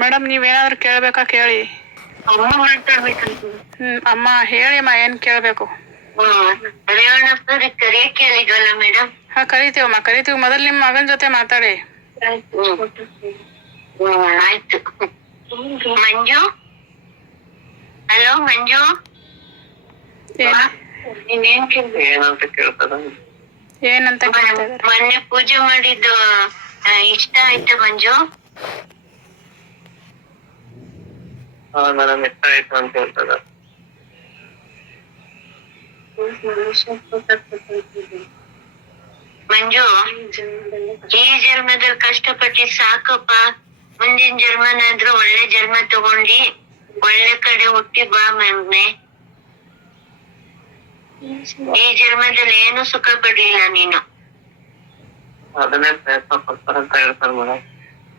Madam ನೀವೇನಾದ್ರೂ ಕೇಳಬೇಕಾ ಕೇಳಿ. ಅಮ್ಮ ಮಾತಾಡ್ಬೇಕಂತ. ಅಮ್ಮ ಹೇಳಿ ಅಮ್ಮ, ಏನು ಕೇಳಬೇಕು? ರೇವಣ್ಣಪ್ಪರಿಗೆ ಕರಿಯಕ್ಕೆ ಹೇಳಿದ್ವಲ್ಲ ಮೇಡಮ್? ಹಾ ಕರಿತೀವಮ್ಮ, ಕರಿತೀವಿ. ಮೊದಲು ನಿಮ್ಮ ಮಗನ ಜೊತೆ ಮಾತಾಡಿ. ಆಯ್ತು. ಮಂಜು, ಹಲೋ ಮಂಜು. ಏನಂತ ಕೇಳ್ತದ? ಏನಂತ ಕೇಳ್ತಾ ಇದಾರೆ? ಮೊನ್ನೆ ಪೂಜೆ ಮಾಡಿದ್ದು ಇಷ್ಟ ಆಯ್ತು ಮಂಜು? ಮೇಡಮ್ ಇಷ್ಟ ಆಯ್ತು ಅಂತ ಹೇಳ್ತದ. ಮಂಜು, ಈ ಜನ್ಮದಲ್ಲಿ ಕಷ್ಟಪಟ್ಟಿ ಸಾಕಪ್ಪ. ಮುಂದಿನ ಜನ್ಮನಾದ್ರೂ ಒಳ್ಳೆ ಜನ್ಮ ತಗೊಂಡಿ ಒಳ್ಳೆ ಕಡೆ ಹುಟ್ಟಿ ಬಾ ಮನೆ. ಈ ಜನ್ಮದಲ್ಲಿ ಏನು ಸುಖ ಪಡ್ಲಿಲ್ಲ ನೀನು. ಅದನ್ನೇ ಪ್ರಯತ್ನ ಪಡ್ತಾರಂತ ಹೇಳ್ತಾರೆ ಮೇಡಮ್.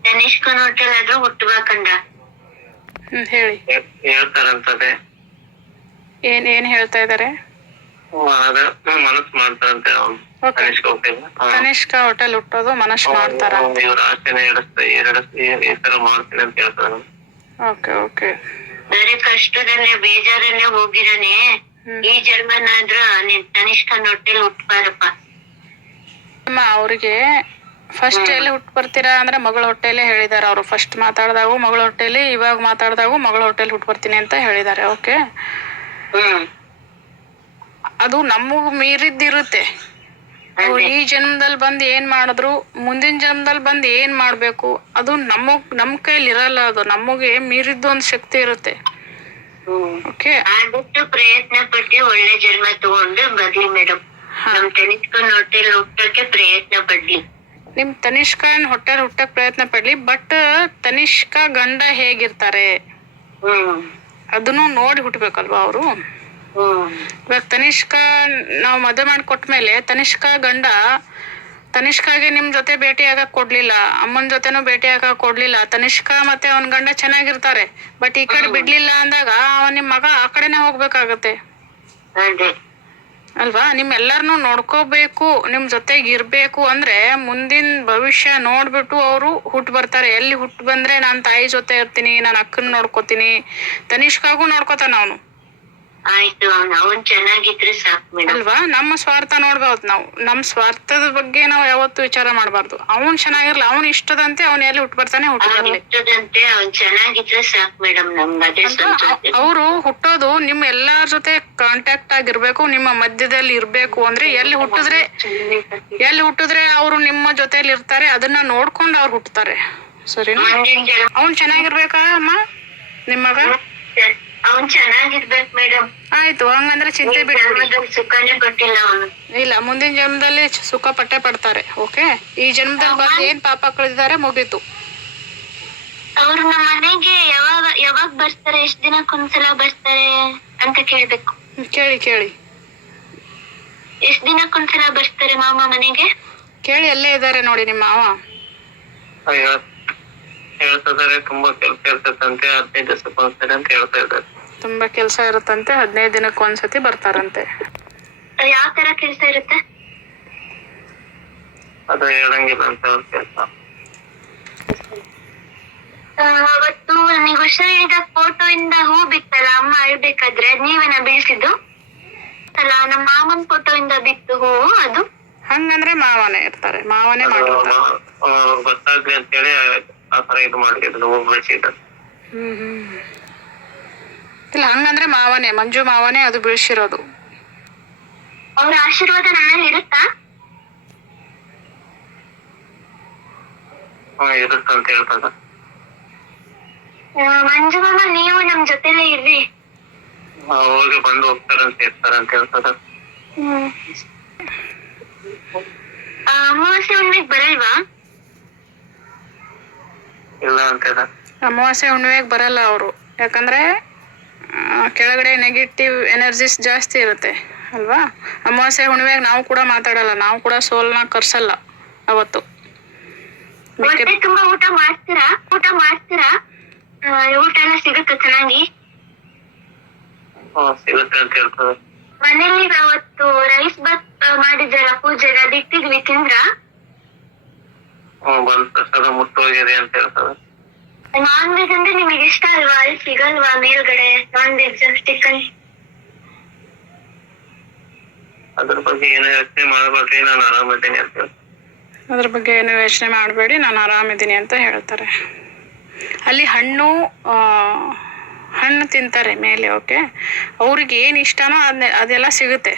ತನಿಷ್ಕನ ಹೋಟೆಲ್ ಆದ್ರೂ ಹುಟ್ಟಬೇಕಂದ ಹೇಳಿ. ಹೇಳ್ತಾರಂತದೆ. ಏನ್ ಹೇಳ್ತಾ ಇದಾರೆ? ಮನಸ್ಸು ಮಾಡ್ತಾರಂತೆ. ತನಿಷ್ಕಾ ಹೋಟೆಲ್ ಹುಟ್ಟೋದು ಮನಸ್ಸು ಮಾಡ್ತಾರ? ಇವ್ರ ಆಸೆನ ಈ ತರ ಮಾಡ್ತೀನಿ ಅಂತ ಹೇಳ್ತಾರೆ. Okay okay. ಬೇರೆ ಕಷ್ಟದಲ್ಲೇ ಬೇಜಾರಲ್ಲೇ ಹೋಗಿರಾನೆ. ಈ ಜನ್ಮನಾದ್ರೂ ತನಿಷ್ಕನ ಹೋಟೆಲ್ ಹುಟ್ಟಬಾರಪ್ಪ. ಅವ್ರಿಗೆ ಫಸ್ಟ್ ಎಲ್ಲಿ ಹುಟ್ಟು ಬರ್ತೀರಾ ಅಂದ್ರೆ ಮಗಳ ಹೊಟ್ಟೆಲೆ ಹೇಳಿದಾರೆ. ಅವರು ಫಸ್ಟ್ ಮಾತಾಡಿದಾಗೂ ಮಗಳ ಹೊಟ್ಟೆಲಿ, ಇವಾಗ ಮಾತಾಡಿದಾಗೂ ಮಗಳ ಹೊಟ್ಟೆಲಿ ಹುಟ್ಟು ಬರ್ತೀನಿ ಅಂತ ಹೇಳಿದ್ದಾರೆ. ಓಕೆ, ಅದು ನಮಗ್ ಮೀರಿದ್ದಿರುತ್ತೆ. ಈ ಜನ್ಮದಲ್ಲಿ ಬಂದು ಏನ್ ಮಾಡಿದ್ರು ಮುಂದಿನ ಜನ್ಮದಲ್ಲಿ ಬಂದು ಏನ್ ಮಾಡ್ಬೇಕು ಅದು ನಮ್ ಕೈಲಿ ಇರಲ್ಲ. ಅದು ನಮಗೆ ಮೀರಿದ್ದು ಒಂದು ಶಕ್ತಿ ಇರುತ್ತೆ. ಓಕೆ, ಆದಷ್ಟು ಪ್ರಯತ್ನ ಪಟ್ಟು ಒಳ್ಳೆ ಜನ್ಮ ತಗೊಂಡು ಬರ್ಲಿ ಮೇಡಮ್. ನಮ್ ತನಿಷ್ಕನ್ ಹೋಟೆಲ್ ಹುಟ್ಟಕ್ಕೆ ಪ್ರಯತ್ನ ಪಡ್ಲಿ. ನಿಮ್ ತನಿಷ್ಕನ್ ಹೋಟೆಲ್ ಹುಟ್ಟಕ್ ಪ್ರಯತ್ನ ಪಡ್ಲಿ. ಬಟ್ ತನಿಷ್ಕಾ ಗಂಡ ಹೇಗಿರ್ತಾರೆ ಅದನ್ನು ನೋಡಿ ಹುಟ್ಟಬೇಕಲ್ವಾ ಅವರು. ಇವಾಗ ತನಿಷ್ಕಾ ನಾವು ಮದುವೆ ಮಾಡಿ ಕೊಟ್ಮೇಲೆ ತನಿಷ್ಕಾ ಗಂಡ ತನಿಷ್ಕಾಗೆ ನಿಮ್ ಜೊತೆ ಭೇಟಿ ಆಗಕ್ ಕೊಡ್ಲಿಲ್ಲ, ಅಮ್ಮನ ಜೊತೆನೂ ಭೇಟಿ ಆಗಕ್ ಕೊಡ್ಲಿಲ್ಲ. ತನಿಷ್ಕಾ ಮತ್ತೆ ಅವನ್ ಗಂಡ ಚೆನ್ನಾಗಿರ್ತಾರೆ. ಬಟ್ ಈ ಕಡೆ ಬಿಡ್ಲಿಲ್ಲ ಅಂದಾಗ ನಿಮ್ ಮಗ ಆ ಕಡೆನೆ ಹೋಗ್ಬೇಕಾಗತ್ತೆ ಅಲ್ವಾ? ನಿಮ್ ಎಲ್ಲಾರನು ನೋಡ್ಕೋಬೇಕು, ನಿಮ್ ಜೊತೆಗೆ ಇರ್ಬೇಕು ಅಂದ್ರೆ ಮುಂದಿನ ಭವಿಷ್ಯ ನೋಡ್ಬಿಟ್ಟು ಅವರು ಹುಟ್ಟು ಬರ್ತಾರೆ. ಎಲ್ಲಿ ಹುಟ್ಟು ಬಂದ್ರೆ ನಾನ್ ತಾಯಿ ಜೊತೆ ಇರ್ತೀನಿ, ನಾನು ಅಕ್ಕನ್ ನೋಡ್ಕೋತೀನಿ. ತನಿಷ್ಕಾಗೂ ನೋಡ್ಕೋತಾನ ಅವನು. ಆಯ್ತು, ಅವನ್ ಚೆನ್ನಾಗಿದ್ರೆ ಸಾಕು ಮೇಡಮ್ ಅಲ್ವಾ? ನಮ್ಮ ಸ್ವಾರ್ಥ ನೋಡ್ಬೋದು ನಾವು. ನಮ್ ಸ್ವಾರ್ಥದ ಬಗ್ಗೆ ನಾವು ಯಾವತ್ತೂ ವಿಚಾರ ಮಾಡ್ಬಾರ್ದು. ಅವನ್ ಚೆನ್ನಾಗಿರ್ಲಿ, ಅವನ್ ಇಷ್ಟದಂತೆ ಅವ್ನ್ ಎಲ್ಲಿ ಹುಟ್ಟು ಬರ್ತಾನೆ ಹುಟ್ಟು ಬರ್ಲಿ. ಅವ್ನ್ ಚೆನ್ನಾಗಿದ್ರೆ ಸಾಕು ಮೇಡಮ್. ನಮ್ಗೆ ಅವರು ಹುಟ್ಟೋದು ನಿಮ್ ಎಲ್ಲಾರ ಜೊತೆ ಕಾಂಟ್ಯಾಕ್ಟ್ ಆಗಿರ್ಬೇಕು, ನಿಮ್ಮ ಮಧ್ಯದಲ್ಲಿ ಇರ್ಬೇಕು. ಅಂದ್ರೆ ಎಲ್ಲಿ ಹುಟ್ಟಿದ್ರೆ ಅವರು ನಿಮ್ಮ ಜೊತೆಲಿ ಇರ್ತಾರೆ. ಅದನ್ನ ನೋಡ್ಕೊಂಡು ಅವ್ರು ಹುಟ್ಟುತ್ತಾರೆ. ಸರಿನಾ? ಅವ್ನ್ ಚೆನ್ನಾಗಿರ್ಬೇಕಾ ಅಮ್ಮ ನಿಮ್ ಮಗ? ಅವ್ನ್ ಚೆನ್ನಾಗಿರ್ಬೇಕು ಮೇಡಮ್. ಆಯ್ತು, ಹಂಗಂದ್ರೆ ಚಿಂತೆ ಬಿಡ್ಬಿಡಿ. ಸುಖನೇ ಪಟ್ಟಿಲ್ಲ ಅವನು. ಇಲ್ಲ, ಮುಂದಿನ ಜನ್ಮದಲ್ಲಿ ಸುಖ ಪಡ್ತಾರೆ. ಓಕೆ, ಈ ಜನ್ಮದಲ್ಲಿ ಬಂದು ಏನ್ ಪಾಪ ಕಳೆದಿದ್ದಾರೆ ಮುಗೀತು. ಅವ್ರು ನಮ್ಮ ಮನೆಗೆ ಯಾವಾಗ ಬರ್ತಾರೆ, ಎಷ್ಟ್ ದಿನಕ್ಕೊಂದ್ಸಲ ಬರ್ತಾರೆ ಅಂತ ಕೇಳ್ಬೇಕು. ಕೇಳಿ ಎಷ್ಟ್ ದಿನಕ್ಕೊಂದ್ಸಲ ಬರ್ತಾರೆ ಮಾಮ ಮನೆಗೆ? ಕೇಳಿ, ಅಲ್ಲೇ ಇದ್ದಾರೆ ನೋಡಿ ನಿಮ್ಮ ಮಾವ. ಹೇಳ್ತಿದ್ದಾರೆ ತುಂಬಾ ಕೆಲಸ ಇರ್ತದಂತೆ, 15 ದಿವಸಕ್ಕೊಂದ್ಸರಿ ಅಂತ ಹೇಳ್ತಾ ಇದ್ದಾರೆ. ತುಂಬಾ ಕೆಲಸ ಇರುತ್ತಂತೆ, 15 ದಿನಕ್ಕೊಂದ್ಸತಿ ಬರ್ತಾರಂತೆ. ಯಾವ ತರ ಕೆಲಸ ಇರುತ್ತೆ ಅದು ಹೇಳಂಗಿಲ್ಲ ಅಂತ ಅವ್ರ ಕೆಲಸ. ಅವತ್ತು ನೀವು ಹುಷಾರಿದ್ದ ಫೋಟೋ ಇಂದ ಹೂ ಬಿತ್ತಲ್ಲ ಅಮ್ಮ ಅಳ್ಬೇಕಾದ್ರೆ, ನೀವೇನ ಬೀಳ್ಸಿದ್ದು ಅಲ್ಲ? ನಮ್ಮ ಮಾಮನ್ ಫೋಟೋ ಇಂದ ಬಿತ್ತು ಹೂ ಅದು. ಹಂಗಂದ್ರೆ ಮಾವನೇ ಇರ್ತಾರೆ, ಮಾವನೇ ಮಾಡಿರ್ತಾರೆ. ಗೊತ್ತಾಗ್ಲಿ ಅಂತೇಳಿ ಆತರ ಇದು ಮಾಡಿದ್ರು, ಹೂ ಬೆಳೆಸಿದ್ರು. ಇಲ್ಲ, ಹಂಗಂದ್ರೆ ಮಾವನೇ, ಮಂಜು ಮಾವನೇ ಅದು ಬೀಳ್ಸಿರೋದು. ಅವ್ರ ಆಶೀರ್ವಾದ ನನ್ನಲ್ಲಿ ಇರುತ್ತಾ? ಇರುತ್ತಂತ ಹೇಳ್ತದ. ಮಂಜು ಮಾಮ, ನೀವು ನಮ್ ಜೊತೆಲೇ ಇರ್ರಿ. ಹೋಗಿ ಬಂದು ಹೋಗ್ತಾರಂತ ಇರ್ತಾರಂತ ಹೇಳ್ತದ. ಅಮಾವಾಸ್ಯೆ ಹುಣ್ಣಿಮೆಗೆ ಬರಲ್ವಾ? ಇಲ್ಲ ಅಂತ. ಅಮಾವಾಸ್ಯೆ ಹುಣ್ಣಿಮೆಗೆ ಬರಲ್ಲ ಅವರು. ಯಾಕಂದ್ರೆ ಕೆಳಗಡೆ ನೆಗೆಟಿವ್ ಎನರ್ಜಿಸ್ ಜಾಸ್ತಿ ಇರುತ್ತೆ ಅಲ್ವಾ? ಅಮಾವಾಸ್ಯೆ ಹುಣ್ಣಿಮೆಗೆ ನಾವು ಕೂಡ ಮಾತಾಡಲ್ಲ, ನಾವು ಕೂಡ ಸೋಲ್ನ ಕರ್ಸಲ್ಲ ಅವತ್ತು. ತುಂಬಾ ಊಟ ಮಾಡ್ತೀರಾ? ಊಟ ಎಲ್ಲ ಸಿಗುತ್ತೆ ಚೆನ್ನಾಗಿ? ಸಿಗುತ್ತೆ ಅಂತ ಹೇಳ್ತದೆ. ಮನೇಲಿ ಅವತ್ತು ರೈಸ್ ಬಾತ್ ಮಾಡಿದ್ರಲ್ಲ ಪೂಜೆಗೆ, ಅದು ಇಟ್ಟಿದ್ವಿ, ತಿಂದ್ರ? ಬಂದ್ ಪ್ರಸಾದ ಮುಟ್ಟೋಗಿದೆ ಅಂತ ಹೇಳ್ತದೆ. ನಾನ್ ವೆಜ್ ಅಂದ್ರೆ ನಿಮಗೆ ಇಷ್ಟ ಅಲ್ವಾ? ಅಲ್ಲಿ ಸಿಗಲ್ವಾ ಮೇಲ್ಗಡೆ ನಾನ್ ವೆಜ್ ಚಿಕನ್? ಅದ್ರ ಬಗ್ಗೆ ಏನು ಯೋಚನೆ ಮಾಡಬೇಡ್ರಿ, ನಾನು ಆರಾಮಿದ್ದೀನಿ ಅಂತ. ಅದ್ರ ಬಗ್ಗೆ ಏನು ಯೋಚನೆ ಮಾಡಬೇಡಿ, ನಾನು ಆರಾಮಿದ್ದೀನಿ ಅಂತ ಹೇಳ್ತಾರೆ. ಅಲ್ಲಿ ಹಣ್ಣು ತಿಂತಾರೆ ಮೇಲೆ. ಓಕೆ, ಅವ್ರಿಗೆ ಏನು ಇಷ್ಟನೋ ಅದೆಲ್ಲ ಸಿಗುತ್ತೆ.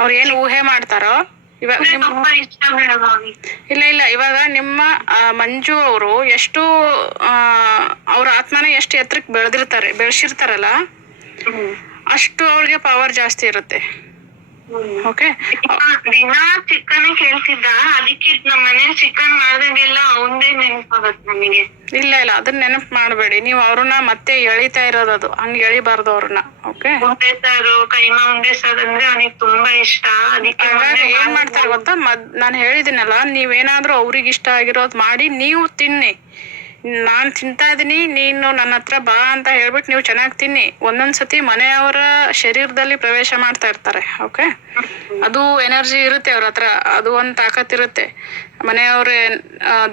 ಅವ್ರು ಏನು ಊಹೆ ಮಾಡ್ತಾರೋ ಇವಾಗ ಇಲ್ಲ ಇವಾಗ ನಿಮ್ಮ ಮಂಜು ಅವರು ಎಷ್ಟು ಅವ್ರ ಆತ್ಮನ ಎಷ್ಟು ಎತ್ತರಕ್ಕೆ ಬೆಳೆಸಿರ್ತಾರಲ್ಲ ಅಷ್ಟು ಅವ್ರಿಗೆ ಪವರ್ ಜಾಸ್ತಿ ಇರುತ್ತೆ. ಓಕೆ, ದಿನ ಚಿಕನ್ ಕೇಳ್ತಿದ್ದ, ಅದಕ್ಕೆ ನಮ್ಮ ಮನೇಲಿ ಚಿಕನ್ ಮಾಡ್ದಂಗೆಲ್ಲ ಅವಂದೇ ನೆನಪಾಗತ್ ನಮಗೆ. ಇಲ್ಲ ಅದನ್ನ ನೆನಪು ಮಾಡಬೇಡಿ ನೀವು. ಅವ್ರನ್ನ ಮತ್ತೆ ಎಳಿತಾ ಇರೋದು, ಅದು ಹಂಗೆ ಎಳಿಬಾರ್ದು ಅವ್ರನ್ನ. ಓಕೆ, ಉಂಡೆ ಸಾರು, ಕೈಮಾ ಉಂಡೆ ಸಾರು ಅಂದ್ರೆ ಅವನಿಗೆ ತುಂಬಾ ಇಷ್ಟ. ಅದಕ್ಕೆ ಏನ್ ಮಾಡ್ತಾರೆ ಗೊತ್ತಾ, ನಾನು ಹೇಳಿದಿನಲ್ಲ, ನೀವೇನಾದ್ರೂ ಅವ್ರಿಗೆ ಇಷ್ಟ ಆಗಿರೋದು ಮಾಡಿ ನೀವು ತಿನ್ನಿ. ನಾನು ತಿಂತಾ ಇದೀನಿ, ನೀನು ನನ್ನ ಹತ್ರ ಬಾ ಅಂತ ಹೇಳ್ಬಿಟ್ಟು ನೀವು ಚೆನ್ನಾಗಿ ತಿನ್ನಿ. ಒಂದೊಂದ್ಸತಿ ಮನೆಯವರ ಶರೀರದಲ್ಲಿ ಪ್ರವೇಶ ಮಾಡ್ತಾ ಇರ್ತಾರೆ. ಓಕೆ, ಅದು ಎನರ್ಜಿ ಇರುತ್ತೆ ಅವ್ರ ಹತ್ರ, ಅದು ಒಂದು ತಾಕತ್ ಇರುತ್ತೆ. ಮನೆಯವರ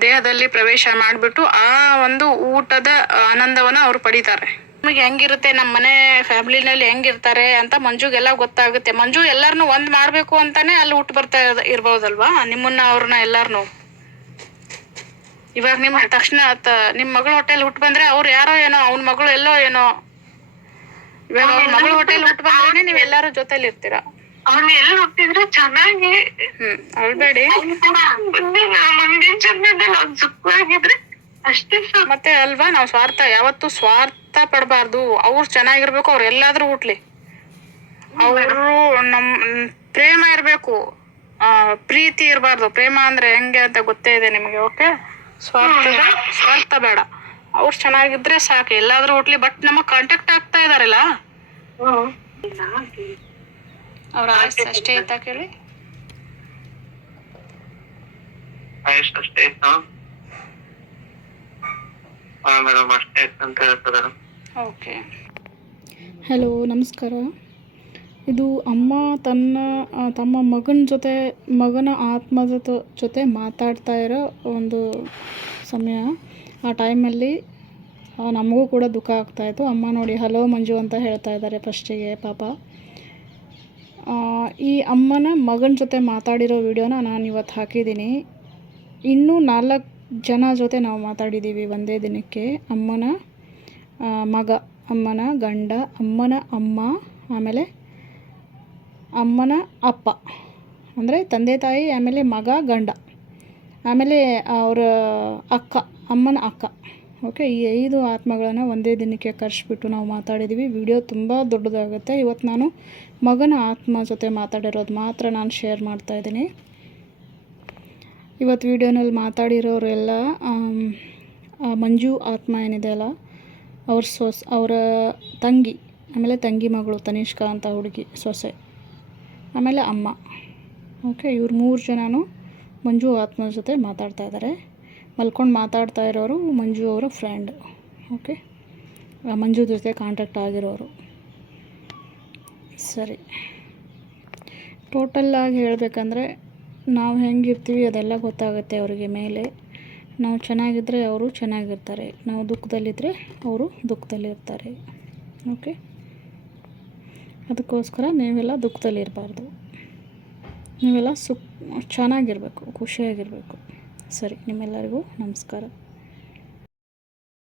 ದೇಹದಲ್ಲಿ ಪ್ರವೇಶ ಮಾಡಿಬಿಟ್ಟು ಆ ಒಂದು ಊಟದ ಆನಂದವನ್ನ ಅವ್ರು ಪಡಿತಾರೆ. ನಮಗೆ ಹೆಂಗಿರುತ್ತೆ, ನಮ್ಮ ಮನೆ ಫ್ಯಾಮಿಲಿನಲ್ಲಿ ಹೆಂಗಿರ್ತಾರೆ ಅಂತ ಮಂಜುಗೆಲ್ಲ ಗೊತ್ತಾಗುತ್ತೆ. ಮಂಜು ಎಲ್ಲಾರನ್ನೂ ಒಂದ್ ಮಾಡ್ಬೇಕು ಅಂತಾನೆ ಅಲ್ಲಿ ಹುಟ್ಟು ಬರ್ತಾ ಇರ್ಬೋದಲ್ವಾ, ನಿಮ್ಮನ್ನ ಅವ್ರನ್ನ ಎಲ್ಲಾರನು. ಇವಾಗ ನಿಮ್ಮ ತಕ್ಷಣ ನಿಮ್ಮ ಮಗಳ ಹೊಟ್ಟೆಲ್ ಹುಟ್ಟು ಬಂದ್ರೆ ಅವ್ರು ಯಾರೋ ಏನೋ, ಅವ್ನ ಮಗಳು ಎಲ್ಲೋ ಏನೋ. ಇವಾಗ ಅವ್ರ ಮಗಳ ಹೊಟ್ಟೆಲ್ ಹುಟ್ಟು ಬಂದ್ರೆ ನೀವ್ ಎಲ್ಲಾರು ಜೊತೆಲಿ ಇರ್ತೀರಾ. ಅವ್ನ ಎಲ್ಲ ಹುಟ್ಟಿದ್ರೆ ಚೆನ್ನಾಗಿ. ಅಳ್ಬೇಡಿ ಸುಖವಾಗಿದ್ರೆ ಅಷ್ಟೇ. ಮತ್ತೆ ಅಲ್ವಾ, ನಾವು ಯಾವತ್ತು ಸ್ವಾರ್ಥ ಪಡಬಾರ್ದು. ಅವ್ರು ಚೆನ್ನಾಗಿರ್ಬೇಕು, ಅವ್ರು ಎಲ್ಲಾದ್ರೂ ಹುಟ್ಲಿ. ಅವರು ಪ್ರೇಮ ಇರ್ಬೇಕು, ಪ್ರೀತಿ ಇರಬಾರ್ದು. ಪ್ರೇಮ ಅಂದ್ರೆ ಹೆಂಗೆ ಅಂತ ಗೊತ್ತೇ ಇದೆ ನಿಮಗೆ. ಓಕೆ, ಸ್ವಾರ್ಥ ಬೇಡ. ಅವ್ರು ಚೆನ್ನಾಗಿದ್ರೆ ಸಾಕು, ಎಲ್ಲಾದ್ರೂ ಹುಟ್ಲಿ. ಬಟ್ ನಮಗ್ ಕಾಂಟ್ಯಾಕ್ಟ್ ಆಗ್ತಾ ಇದಾರಲ್ಲ, ಅವ್ರ ಆಯಸ್ಸು ಅಷ್ಟೇ ಅಂತ ಕೇಳಿ. ಅಷ್ಟೇ ಇತ್ತು ಮೇಡಮ್, ಅಷ್ಟೇ ಅಂತ ಹೇಳ್ತಾರೆ. ಓಕೆ, ಹಲೋ, ನಮಸ್ಕಾರ. ಇದು ಅಮ್ಮ ತಮ್ಮ ಮಗನ ಆತ್ಮದ ಜೊತೆ ಮಾತಾಡ್ತಾ ಇರೋ ಒಂದು ಸಮಯ. ಆ ಟೈಮಲ್ಲಿ ನಮಗೂ ಕೂಡ ದುಃಖ ಆಗ್ತಾಯಿತ್ತು. ಅಮ್ಮ ನೋಡಿ ಹಲೋ ಮಂಜು ಅಂತ ಹೇಳ್ತಾ ಇದ್ದಾರೆ ಫಸ್ಟಿಗೆ, ಪಾಪ. ಈ ಅಮ್ಮನ ಮಗನ ಜೊತೆ ಮಾತಾಡಿರೋ ವಿಡಿಯೋನ ನಾನು ಇವತ್ತು ಹಾಕಿದ್ದೀನಿ. ಇನ್ನೂ 4 ಜನ ಜೊತೆ ನಾವು ಮಾತಾಡಿದ್ದೀವಿ ಒಂದೇ ದಿನಕ್ಕೆ. ಅಮ್ಮನ ಮಗ, ಅಮ್ಮನ ಗಂಡ, ಅಮ್ಮನ ಅಮ್ಮ, ಆಮೇಲೆ ಅಮ್ಮನ ಅಪ್ಪ ಅಂದರೆ ತಂದೆ ತಾಯಿ, ಆಮೇಲೆ ಮಗ ಗಂಡ, ಆಮೇಲೆ ಅವರ ಅಕ್ಕ, ಅಮ್ಮನ ಅಕ್ಕ. ಓಕೆ, ಈ 5 ಆತ್ಮಗಳನ್ನು ಒಂದೇ ದಿನಕ್ಕೆ ಕರೆಸ್ಬಿಟ್ಟು ನಾವು ಮಾತಾಡಿದ್ದೀವಿ. ವಿಡಿಯೋ ತುಂಬ ದೊಡ್ಡದಾಗುತ್ತೆ. ಇವತ್ತು ನಾನು ಮಗನ ಆತ್ಮ ಜೊತೆ ಮಾತಾಡಿರೋದು ಮಾತ್ರ ನಾನು ಶೇರ್ ಮಾಡ್ತಾಯಿದ್ದೀನಿ. ಇವತ್ತು ವಿಡಿಯೋನಲ್ಲಿ ಮಾತಾಡಿರೋರೆಲ್ಲ ಮಂಜು ಆತ್ಮ ಏನಿದೆ ಅಲ್ಲ, ಅವರ ತಂಗಿ, ಆಮೇಲೆ ತಂಗಿ ಮಗಳು ತನಿಷ್ಕಾ ಅಂತ ಹುಡುಗಿ ಸೊಸೆ, ಆಮೇಲೆ ಅಮ್ಮ. ಓಕೆ, ಇವ್ರು 3 ಜನನೂ ಮಂಜು ಆತ್ಮ ಜೊತೆ ಮಾತಾಡ್ತಾ ಇದ್ದಾರೆ. ಮಲ್ಕೊಂಡು ಮಾತಾಡ್ತಾ ಇರೋರು ಮಂಜು ಅವರ ಫ್ರೆಂಡ್. ಓಕೆ, ಮಂಜು ಜೊತೆ ಕಾಂಟ್ಯಾಕ್ಟ್ ಆಗಿರೋರು. ಸರಿ, ಟೋಟಲ್ಲಾಗಿ ಹೇಳಬೇಕಂದ್ರೆ ನಾವು ಹೆಂಗಿರ್ತೀವಿ ಅದೆಲ್ಲ ಗೊತ್ತಾಗುತ್ತೆ ಅವರಿಗೆ ಮೇಲೆ. ನಾವು ಚೆನ್ನಾಗಿದ್ದರೆ ಅವರು ಚೆನ್ನಾಗಿರ್ತಾರೆ, ನಾವು ದುಃಖದಲ್ಲಿದ್ದರೆ ಅವರು ದುಃಖದಲ್ಲಿರ್ತಾರೆ. ಓಕೆ, ಅದಕ್ಕೋಸ್ಕರ ನೀವೆಲ್ಲ ದುಃಖದಲ್ಲಿರಬಾರ್ದು, ನೀವೆಲ್ಲ ಚೆನ್ನಾಗಿರಬೇಕು, ಖುಷಿಯಾಗಿರಬೇಕು. ಸರಿ, ನಿಮ್ಮೆಲ್ಲರಿಗೂ ನಮಸ್ಕಾರ.